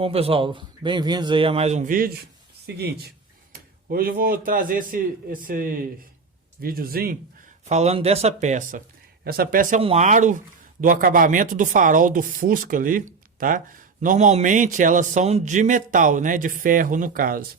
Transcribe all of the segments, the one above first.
Bom, pessoal, bem-vindos aí a mais um vídeo. Seguinte, hoje eu vou trazer esse videozinho falando dessa peça. Essa peça é um aro do acabamento do farol do Fusca ali, tá? Normalmente elas são de metal, né? De ferro no caso.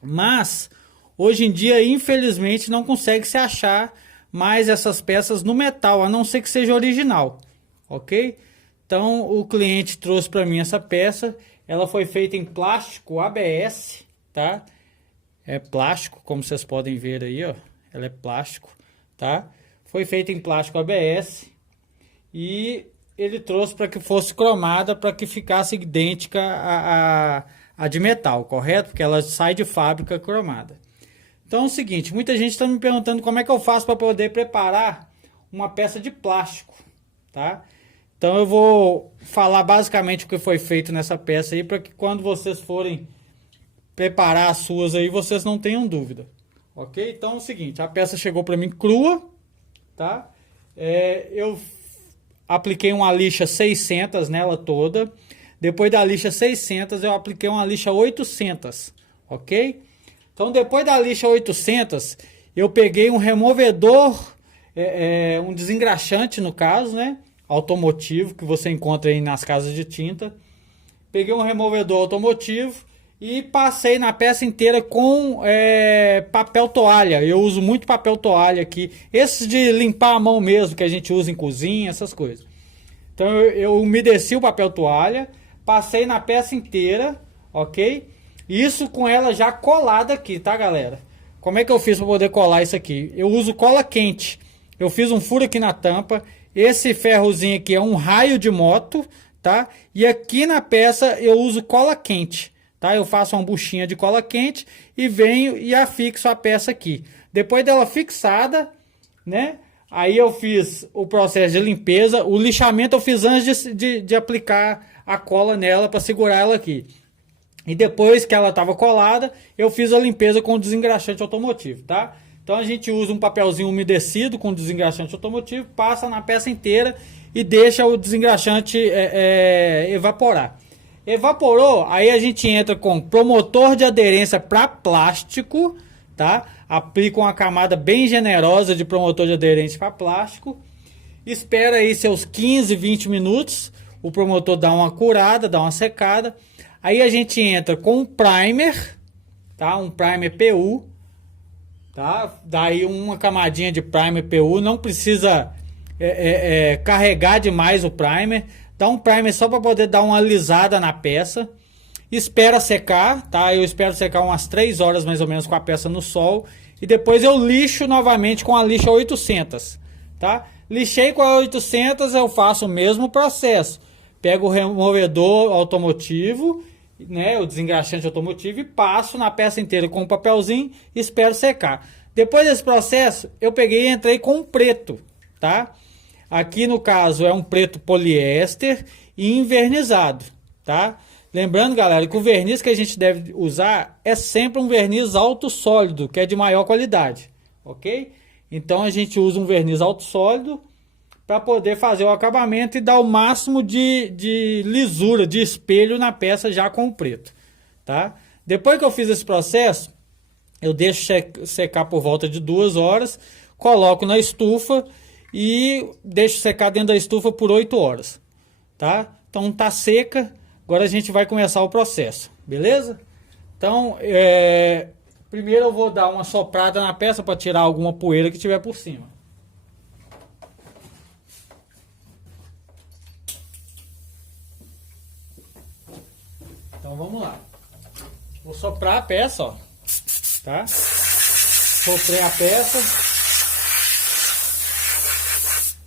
Mas hoje em dia, infelizmente, não consegue se achar mais essas peças no metal, a não ser que seja original, ok? Então o cliente trouxe para mim essa peça. Ela foi feita em plástico ABS, tá? É plástico, como vocês podem ver aí, ó. Ela é plástico, tá? Foi feita em plástico ABS e ele trouxe para que fosse cromada, para que ficasse idêntica a de metal, correto? Porque ela sai de fábrica cromada. Então é o seguinte, muita gente está me perguntando como é que eu faço para poder preparar uma peça de plástico, tá? Então eu vou falar basicamente o que foi feito nessa peça aí, para que quando vocês forem preparar as suas aí, vocês não tenham dúvida. Ok? Então é o seguinte, a peça chegou para mim crua, tá? Eu apliquei uma lixa 600 nela toda. Depois da lixa 600 eu apliquei uma lixa 800, ok? Então depois da lixa 800 eu peguei um removedor, um desengraxante no caso, né? Automotivo, que você encontra aí nas casas de tinta. Peguei um removedor automotivo e passei na peça inteira com papel toalha. Eu uso muito papel toalha aqui. Esses de limpar a mão mesmo, que a gente usa em cozinha, essas coisas. Então eu umedeci o papel toalha, passei na peça inteira, ok? Isso com ela já colada aqui, tá, galera? Como é que eu fiz para poder colar isso aqui? Eu uso cola quente. Eu fiz um furo aqui na tampa. Esse ferrozinho aqui é um raio de moto, tá? E aqui na peça eu uso cola quente, tá? Eu faço uma buchinha de cola quente e venho e afixo a peça aqui. Depois dela fixada, né? Aí eu fiz o processo de limpeza. O lixamento eu fiz antes de aplicar a cola nela para segurar ela aqui. E depois que ela estava colada, eu fiz a limpeza com o desengraxante automotivo, tá? Então a gente usa um papelzinho umedecido com desengraxante automotivo, passa na peça inteira e deixa o desengraxante evaporar. Evaporou, aí a gente entra com promotor de aderência para plástico, tá? Aplica uma camada bem generosa de promotor de aderência para plástico. Espera aí seus 15, 20 minutos, o promotor dá uma curada, dá uma secada. Aí a gente entra com um primer, tá? Um primer PU. Tá? Daí uma camadinha de primer PU, não precisa carregar demais o primer, dá um primer só para poder dar uma alisada na peça, espera secar, tá? Eu espero secar umas 3 horas mais ou menos com a peça no sol e depois eu lixo novamente com a lixa 800, tá? Lixei com a 800, eu faço o mesmo processo, pego o removedor automotivo, né, o desengraxante automotivo e passo na peça inteira com um papelzinho e espero secar. Depois desse processo, eu peguei e entrei com um preto, tá? Aqui no caso é um preto poliéster e envernizado, tá? Lembrando, galera, que o verniz que a gente deve usar é sempre um verniz alto sólido, que é de maior qualidade, ok? Então a gente usa um verniz alto sólido para poder fazer o acabamento e dar o máximo de lisura, de espelho na peça já com o preto, tá? Depois que eu fiz esse processo, eu deixo secar por volta de 2 horas, coloco na estufa e deixo secar dentro da estufa por 8 horas, tá? Então tá seca, agora a gente vai começar o processo, beleza? Então, primeiro eu vou dar uma soprada na peça para tirar alguma poeira que tiver por cima. Então vamos lá. Vou soprar a peça, ó. Tá? Soprei a peça.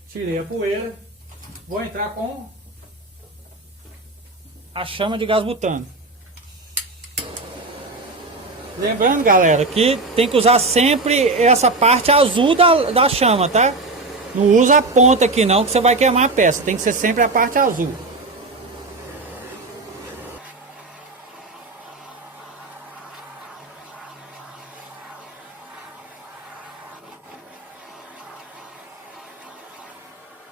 Tirei a poeira. Vou entrar com a chama de gás butano. Lembrando, galera, que tem que usar sempre essa parte azul da chama, tá? Não usa a ponta aqui não, que você vai queimar a peça. Tem que ser sempre a parte azul.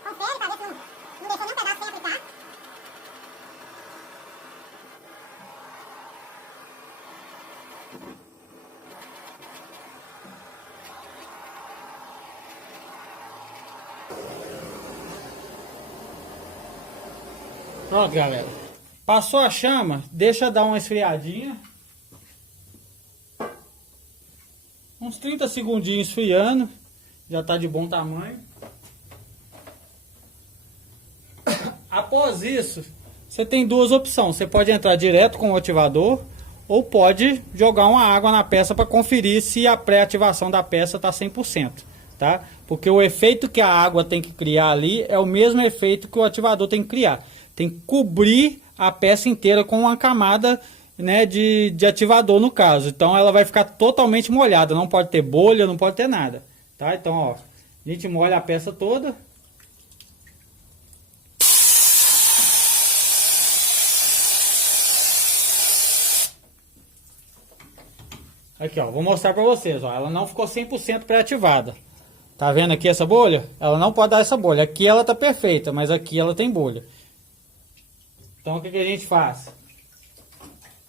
Confere pra ver se não deixou nenhum pedaço sem aplicar. Pronto, galera. Passou a chama, deixa dar uma esfriadinha. Uns 30 segundinhos esfriando. Já tá de bom tamanho. Após isso, você tem duas opções. Você pode entrar direto com o ativador ou pode jogar uma água na peça para conferir se a pré-ativação da peça está 100%, tá? Porque o efeito que a água tem que criar ali é o mesmo efeito que o ativador tem que criar. Tem que cobrir a peça inteira com uma camada, né, de ativador no caso. Então ela vai ficar totalmente molhada, não pode ter bolha, não pode ter nada, tá? Então, ó, a gente molha a peça toda. Aqui, ó, vou mostrar pra vocês, ó, ela não ficou 100% pré-ativada. Tá vendo aqui essa bolha? Ela não pode dar essa bolha. Aqui ela tá perfeita, mas aqui ela tem bolha. Então o que a gente faz?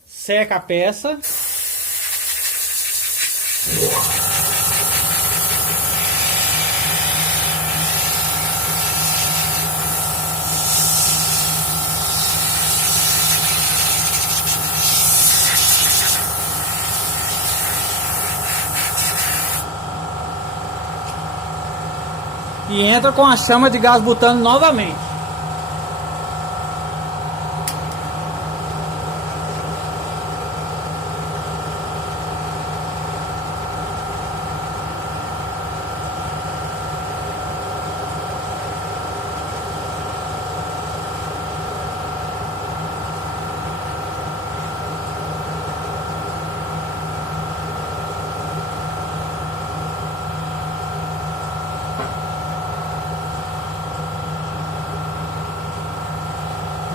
Seca a peça. E entra com a chama de gás butano novamente.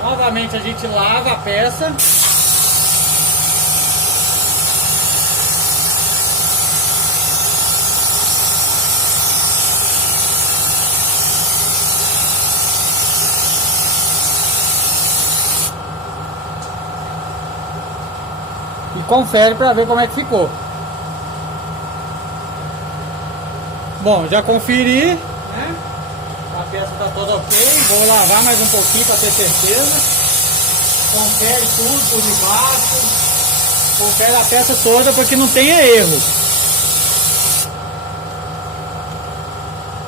Novamente a gente lava a peça. E confere para ver como é que ficou. Bom, já conferi, né? A peça está toda ok. Vou lavar mais um pouquinho para ter certeza. Confere tudo por debaixo. Confere a peça toda para que não tenha erro.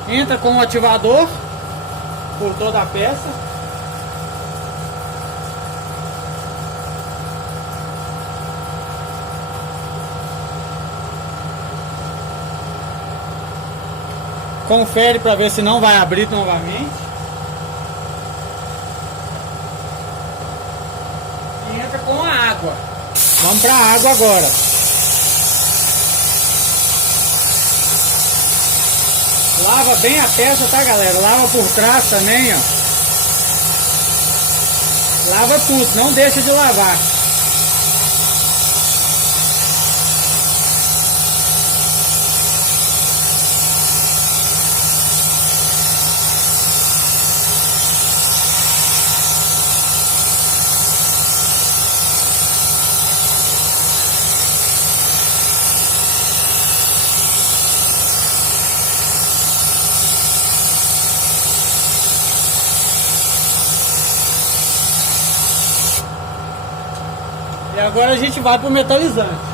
Entra com o ativador por toda a peça. Confere para ver se não vai abrir novamente. E entra com a água. Vamos para a água agora. Lava bem a peça, tá, galera? Lava por trás também, ó. Lava tudo, não deixa de lavar. E agora a gente vai pro metalizante.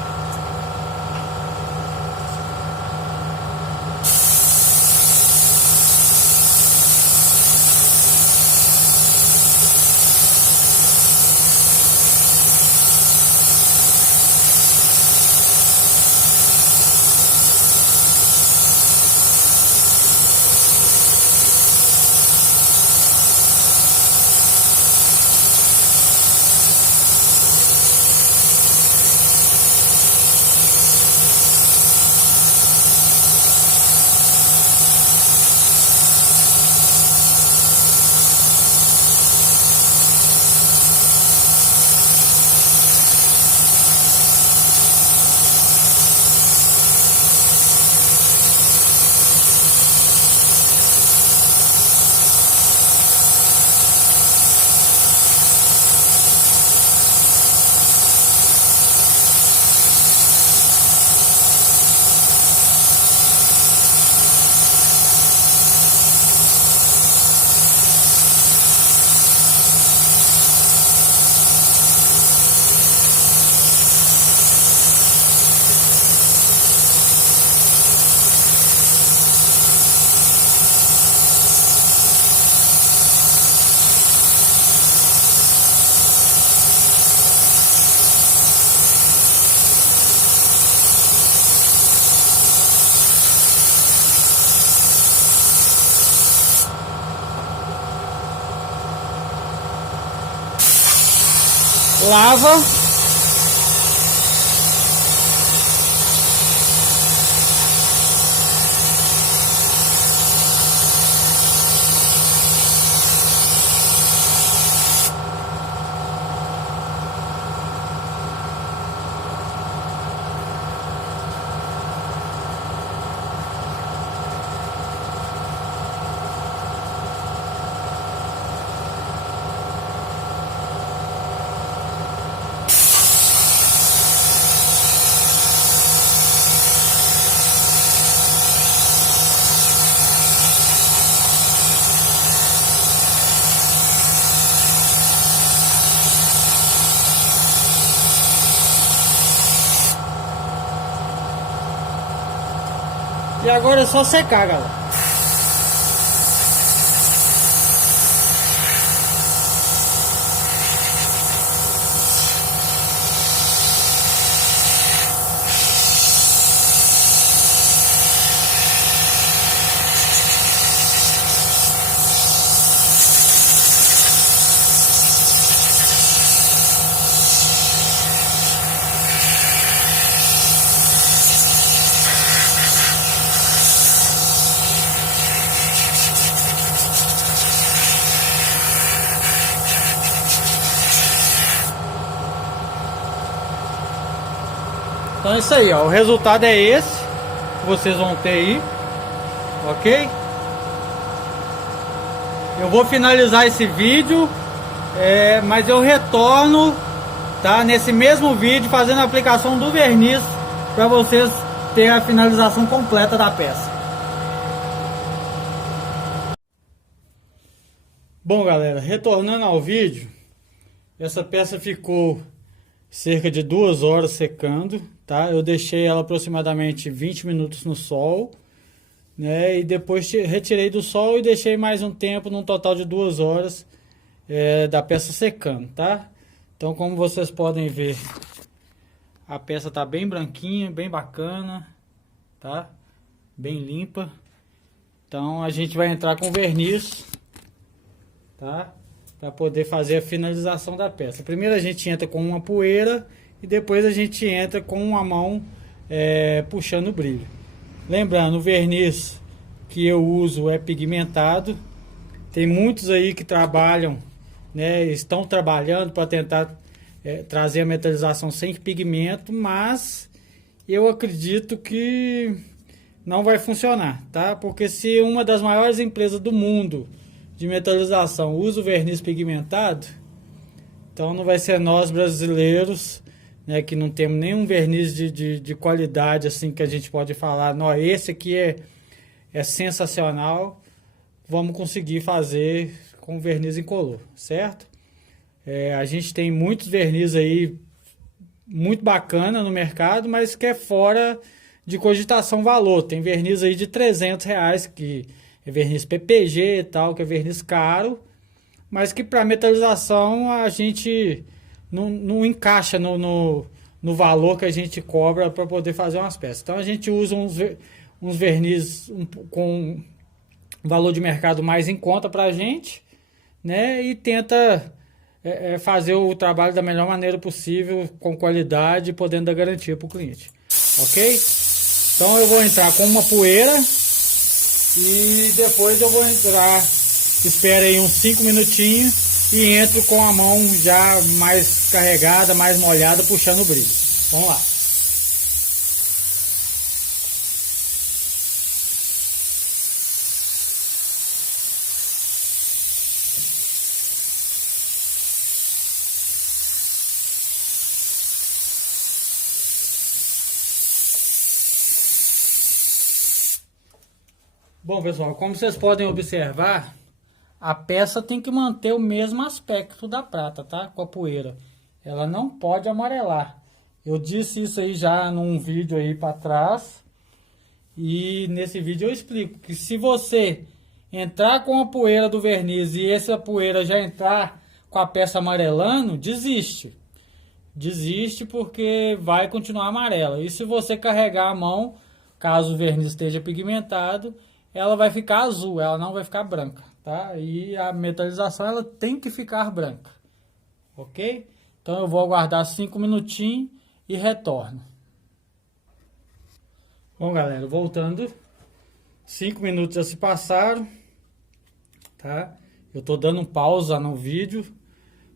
lava. E agora é só secar, galera. Então é isso aí, ó. O resultado é esse que vocês vão ter aí, ok? Eu vou finalizar esse vídeo, mas eu retorno, tá? Nesse mesmo vídeo fazendo a aplicação do verniz para vocês terem a finalização completa da peça. Bom, galera, retornando ao vídeo, essa peça ficou cerca de 2 horas secando, tá? Eu deixei ela aproximadamente 20 minutos no sol, né? E depois retirei do sol e deixei mais um tempo, num total de 2 horas da peça secando, tá? Então, como vocês podem ver, a peça tá bem branquinha, bem bacana, tá? Bem limpa. Então, a gente vai entrar com verniz, tá? Para poder fazer a finalização da peça. Primeiro a gente entra com uma poeira e depois a gente entra com a mão puxando o brilho. Lembrando, o verniz que eu uso é pigmentado. Tem muitos aí que trabalham, né, estão trabalhando para tentar trazer a metalização sem pigmento, mas eu acredito que não vai funcionar, tá? Porque se uma das maiores empresas do mundo de metalização usa o verniz pigmentado, então não vai ser nós brasileiros, né, que não temos nenhum verniz de qualidade assim que a gente pode falar, não, esse aqui é sensacional, vamos conseguir fazer com verniz incolor, certo? A gente tem muitos verniz aí muito bacana no mercado, mas que é fora de cogitação valor. Tem verniz aí de R$300 que é verniz PPG e tal, que é verniz caro, mas que para metalização a gente não encaixa no valor que a gente cobra para poder fazer umas peças. Então a gente usa uns verniz com valor de mercado mais em conta para a gente, né? E tenta fazer o trabalho da melhor maneira possível, com qualidade, podendo dar garantia para o cliente, ok? Então eu vou entrar com uma poeira. E depois eu vou entrar, espera aí uns 5 minutinhos e entro com a mão já mais carregada, mais molhada, puxando o brilho. Vamos lá. Bom, pessoal, como vocês podem observar, a peça tem que manter o mesmo aspecto da prata, tá? Com a poeira. Ela não pode amarelar. Eu disse isso aí já num vídeo aí para trás. E nesse vídeo eu explico que se você entrar com a poeira do verniz e essa poeira já entrar com a peça amarelando, desiste. Desiste porque vai continuar amarela. E se você carregar a mão, caso o verniz esteja pigmentado, ela vai ficar azul, ela não vai ficar branca, tá? E a metalização ela tem que ficar branca, ok? Então eu vou aguardar 5 minutinhos e retorno. Bom, galera, voltando. 5 minutos já se passaram, tá? Eu tô dando pausa no vídeo,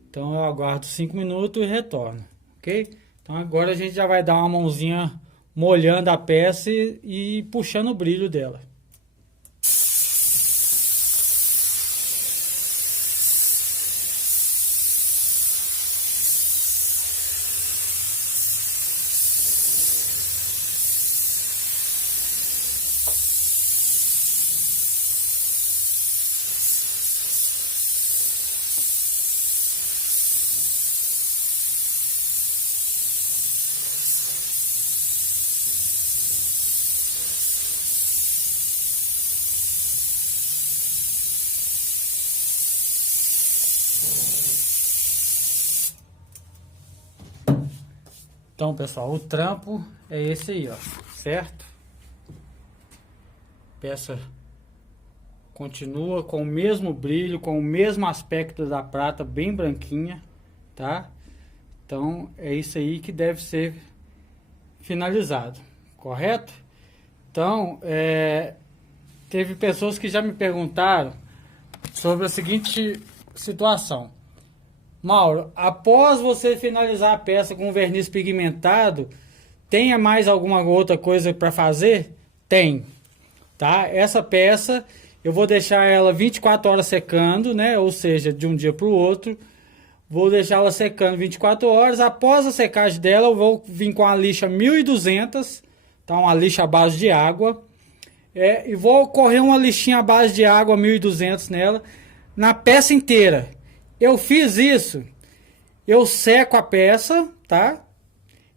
então eu aguardo 5 minutos e retorno, ok? Então agora a gente já vai dar uma mãozinha molhando a peça e puxando o brilho dela. Então, pessoal, o trampo é esse aí, ó, certo? Peça continua com o mesmo brilho, com o mesmo aspecto da prata, bem branquinha, tá? Então, é isso aí que deve ser finalizado, correto? Então, teve pessoas que já me perguntaram sobre a seguinte situação. Mauro, após você finalizar a peça com verniz pigmentado, tenha mais alguma outra coisa para fazer? Tem, tá? Essa peça eu vou deixar ela 24 horas secando, né? Ou seja, de um dia para o outro. Vou deixar ela secando 24 horas. Após a secagem dela, eu vou vir com a lixa 1200, tá? Uma lixa à base de água. E vou correr uma lixinha à base de água 1200 nela, na peça inteira. Eu fiz isso, eu seco a peça, tá?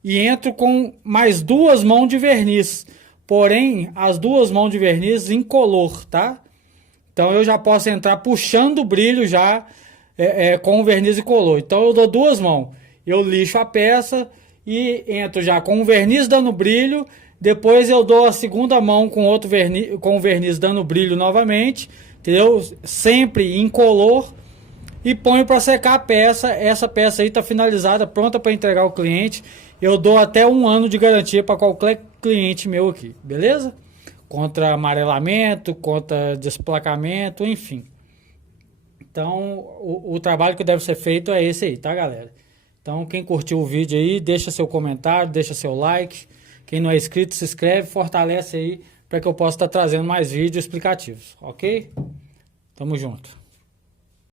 E entro com mais 2 mãos de verniz. Porém, as 2 mãos de verniz incolor, tá? Então eu já posso entrar puxando o brilho já com o verniz incolor. Então eu dou 2 mãos. Eu lixo a peça e entro já com o verniz dando brilho. Depois eu dou a segunda mão com outro verniz, com o verniz dando brilho novamente, entendeu? Sempre incolor. E ponho para secar a peça. Essa peça aí está finalizada, pronta para entregar ao cliente. Eu dou até 1 ano de garantia para qualquer cliente meu aqui, beleza? Contra amarelamento, contra desplacamento, enfim. Então, o trabalho que deve ser feito é esse aí, tá, galera? Então, quem curtiu o vídeo aí, deixa seu comentário, deixa seu like. Quem não é inscrito, se inscreve, fortalece aí para que eu possa estar trazendo mais vídeos explicativos, ok? Tamo junto.